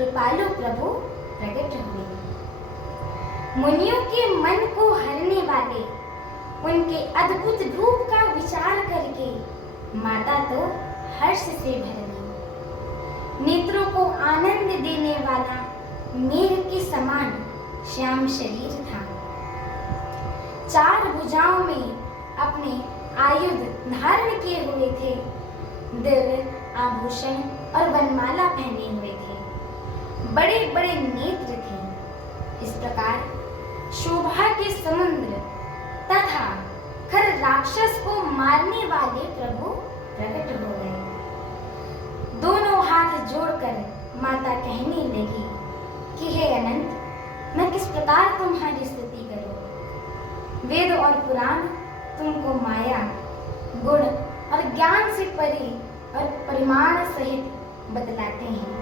कृपालु प्रभु प्रकट हुए। मुनियों के मन को हरने वाले उनके अद्भुत रूप का विचार करके माता तो हर्ष से भर गई। नेत्रों को आनंद देने वाला मेघ के समान श्याम शरीर था। चार भुजाओं में अपने आयुध धारण किए हुए थे, दिव्य आभूषण और वनमाला पहने हुए थे, बड़े बड़े नेत्र थे। इस प्रकार शोभा के समुद्र तथा खर राक्षस को मारने वाले प्रभु प्रकट हो गए। दोनों हाथ जोड़कर माता कहने लगी कि हे अनंत, मैं किस प्रकार तुम्हारी स्तुति करूं। वेद और पुराण तुमको माया, गुण और ज्ञान से परे और परिमाण सहित बतलाते हैं।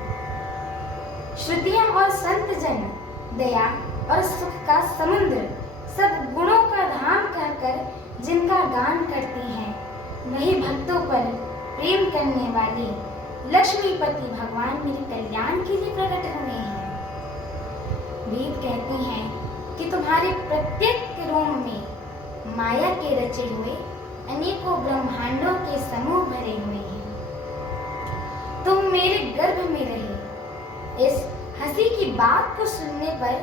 श्रुतियां और संत जन दया और सुख का समुद्र, सब गुणों का धाम कहकर जिनका गान करती हैं, वही भक्तों पर प्रेम करने वाले लक्ष्मीपति भगवान मेरे कल्याण के लिए प्रकट हुए हैं। वेद कहते हैं कि तुम्हारे प्रत्येक रोम में माया के रचे हुए अनेकों ब्रह्मांडों के समूह भरे हुए हैं। तुम मेरे गर्भ में रहे। इस हंसी की बात को सुनने पर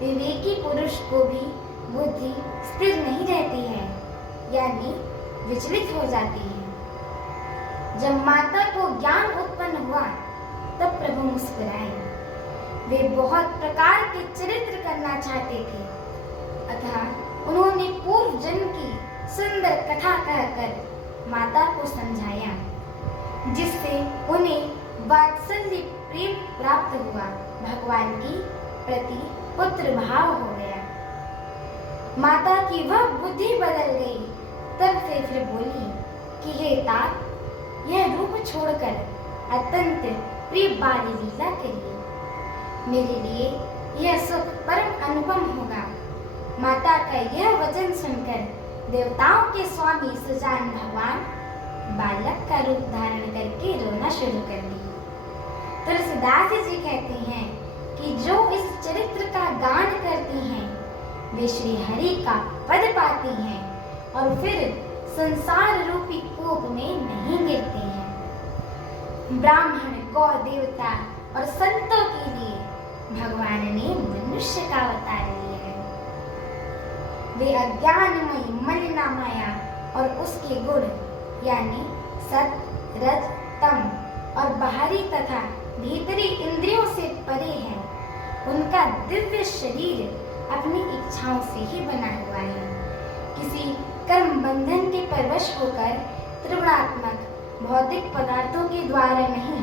विवेकी पुरुष को भी बुद्धि स्थिर नहीं रहती है, यानी विचलित हो जाती है। जब माता को ज्ञान उत्पन्न हुआ तब प्रभु मुस्कुराए। वे बहुत प्रकार के चरित्र करना चाहते थे, अतः उन्होंने पूर्व जन्म की सुंदर कथा कहकर माता को समझाया, जिससे उन्हें वात्सल्य प्रेम प्राप्त हुआ। भगवान की प्रति पुत्र भाव हो गया। माता की वह बुद्धि बदल गई। तब से फिर बोली कि हे तात, यह रूप छोड़कर अत्यंत प्रिय बाल लीला करिए। मेरे लिए यह सुख परम अनुपम होगा। माता का यह वचन सुनकर देवताओं के स्वामी सुजान भगवान बालक का रूप धारण करके रोना शुरू कर दिया। तुलसीदास जी कहते हैं कि जो इस चरित्र का गान करती हैं, वे श्री हरि का पद पाती हैं और फिर संसार रूपी कूप में नहीं गिरती हैं। ब्राह्मण, गौ देवता और संतों के लिए भगवान ने मनुष्य का अवतार लिया है। वे अज्ञानमयी मलिना माया और उसके गुण यानी सत, रज, तम और बाहरी तथा भीतरी इंद्रियों से परे है। उनका दिव्य शरीर अपनी इच्छाओं से ही बना हुआ है। किसी कर्म बंधन के परवश होकर त्रिगुणात्मक भौतिक पदार्थों के द्वारा नहीं।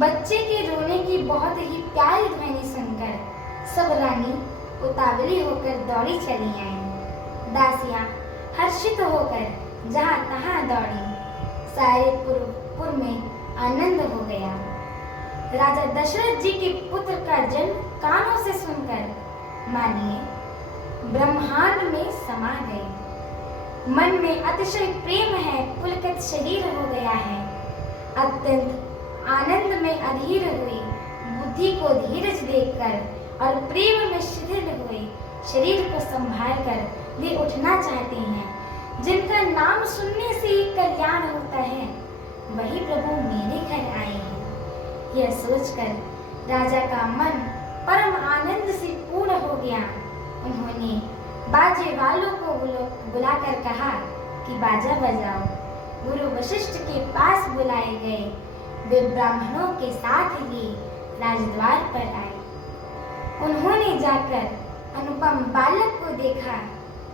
बच्चे के रोने की बहुत ही प्यारी ध्वनि सुनकर सब रानी उतावली होकर दौड़ी चली आई। दासियां हर्षित होकर जहां तहां दौड़ी। सारे पुर में आनंद हो गया। राजा दशरथ जी के पुत्र का जन्म कानों से सुनकर मानिए ब्रह्मांड में समा गए। मन में अतिशय प्रेम है, पुलकित शरीर हो गया है। अत्यंत आनंद में अधीर हुई बुद्धि को धीरज देखकर और प्रेम में शिथिल हुए शरीर को संभाल कर वे उठना चाहते हैं। जिनका नाम सुनने से ही कल्याण होता है, वही प्रभु मेरे घर आए हैं। यह सोचकर राजा का मन परम आनंद से पूर्ण हो गया। उन्होंने बाजे वालों को बुलाकर कहा कि बाजा बजाओ। गुरु वशिष्ठ के पास बुलाए गए। वे ब्राह्मणों के साथ ही राजद्वार पर आए। उन्होंने जाकर अनुपम बालक को देखा,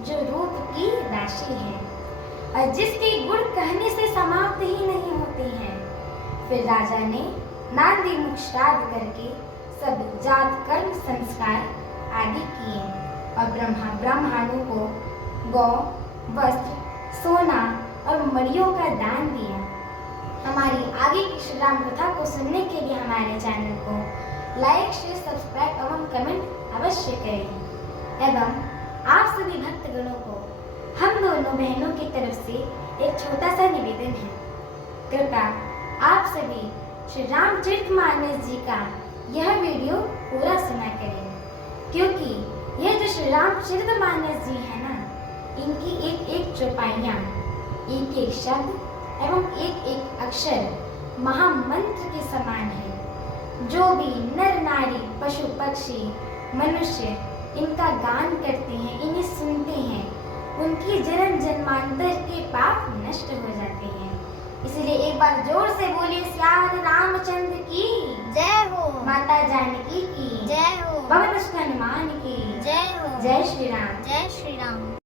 जो रूप की राशि है और जिसके गुण कहने से समाप्त ही नहीं होते हैं। फिर राजा ने नांदी मुख श्राद्ध करके सब जात कर्म संस्कार आदि किए और ब्राह्मणों को गौ, वस्त्र, सोना और मड़ियों का दान दिया। हमारी आगे की श्री राम कथा को सुनने के लिए हमारे चैनल को लाइक, शेयर, सब्सक्राइब एवं कमेंट अवश्य करें। एवं आप सभी भक्तगणों को हम दोनों बहनों की तरफ से एक छोटा सा निवेदन है। कृपया आप सभी श्री रामचरितमानस जी का यह वीडियो पूरा सुना करें, क्योंकि यह जो श्री रामचरितमानस जी है ना, इनकी एक एक चौपाइयाँ, एक एक शब्द एवं एक एक अक्षर महामंत्र के समान है। जो भी नर नारी पशु पक्षी मनुष्य इनका गान करते हैं, इन्हें सुनते हैं, उनकी जन्म जन्मांतर के पाप नष्ट हो जाते हैं। इसलिए एक बार जोर से बोलिए श्याम रामचंद्र की जय हो, माता जानकी की जय हो, पवन हनुमान की जय हो, जय श्री राम। जय श्री राम।